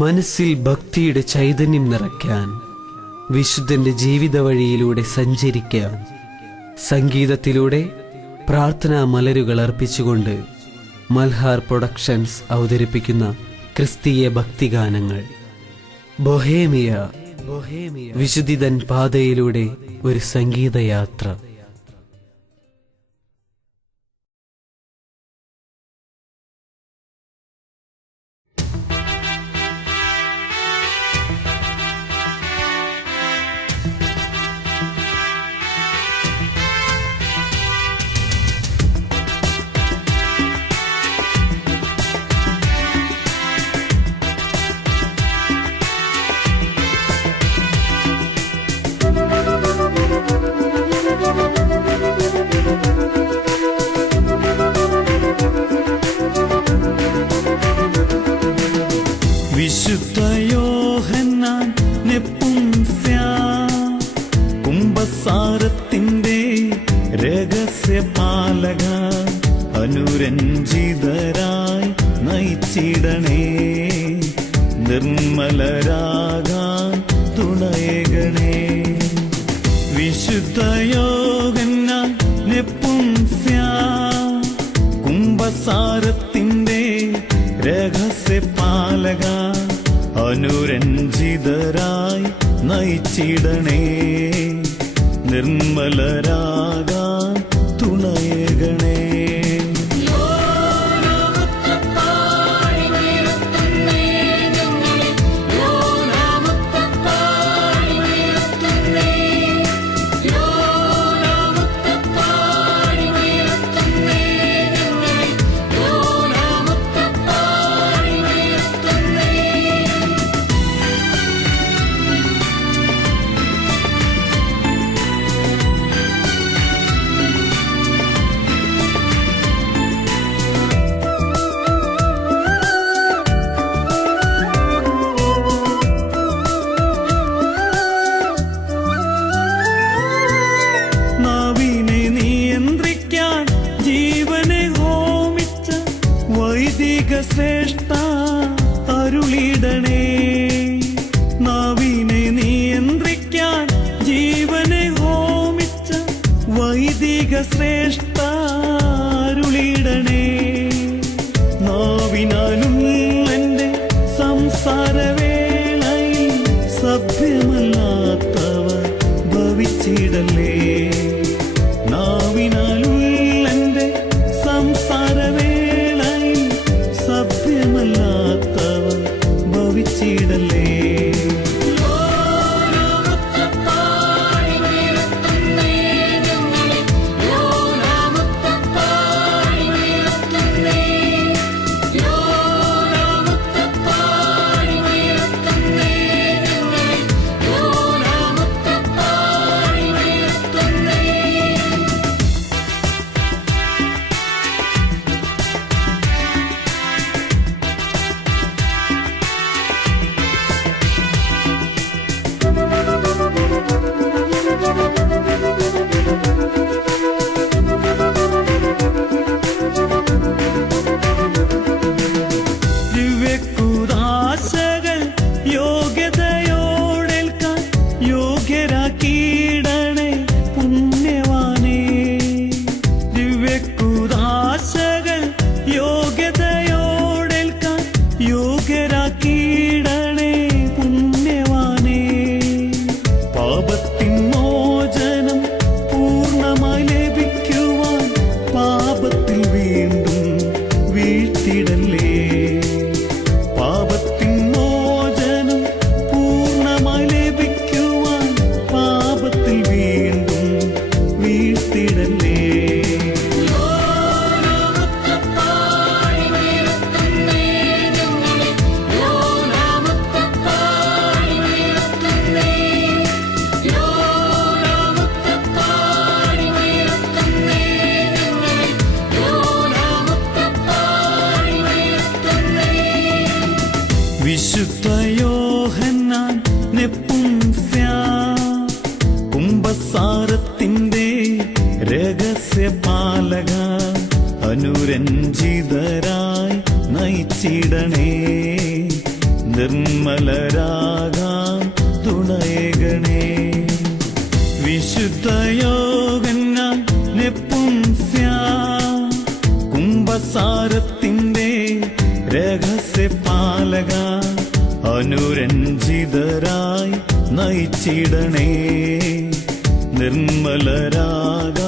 മനസ്സിൽ ഭക്തിയുടെ ചൈതന്യം നിറയ്ക്കാൻ വിശുദ്ധന്റെ ജീവിത വഴിയിലൂടെ സഞ്ചരിക്കാൻ സംഗീതത്തിലൂടെ പ്രാർത്ഥനാ മലരുകൾ അർപ്പിച്ചുകൊണ്ട് മൽഹാർ പ്രൊഡക്ഷൻസ് അവതരിപ്പിക്കുന്ന ക്രിസ്തീയ ഭക്തിഗാനങ്ങൾ. ബൊഹേമിയ വിശുദ്ധിതൻ പാതയിലൂടെ ഒരു സംഗീതയാത്ര. രഹസ്യപാലക അനുരഞ്ജിതരായി നയിച്ചിടണേ. നിർമ്മലരാകാൻ തുണയകണേ. വിശുദ്ധ യോഹന്നാൻ നെപ്പുംസ്യ. പാലക രഹസ്യപാലക അനുരഞ്ജിതരായി നയിച്ചിടണേ. നിർമ്മലരാകാൻ വൈദിക ശ്രേഷ്ഠ അരുളിടണേ നാവിനാലും എന്റെ സംസാരവേളയിൽ സഭ്യമല്ലാത്തവ ഭവിച്ചിടല്ലേ. you നയിച്ചിടണേ നിർമ്മലരാകാൻ തുണയകണേ വിശുദ്ധയോഗന്നാൻ നെപ്പുംസ്യ കുംഭസാരത്തിന്റെ രഹസ്യപാലക അനുരഞ്ജിതരായി നയിച്ചിടണേ. നിർമ്മലരാക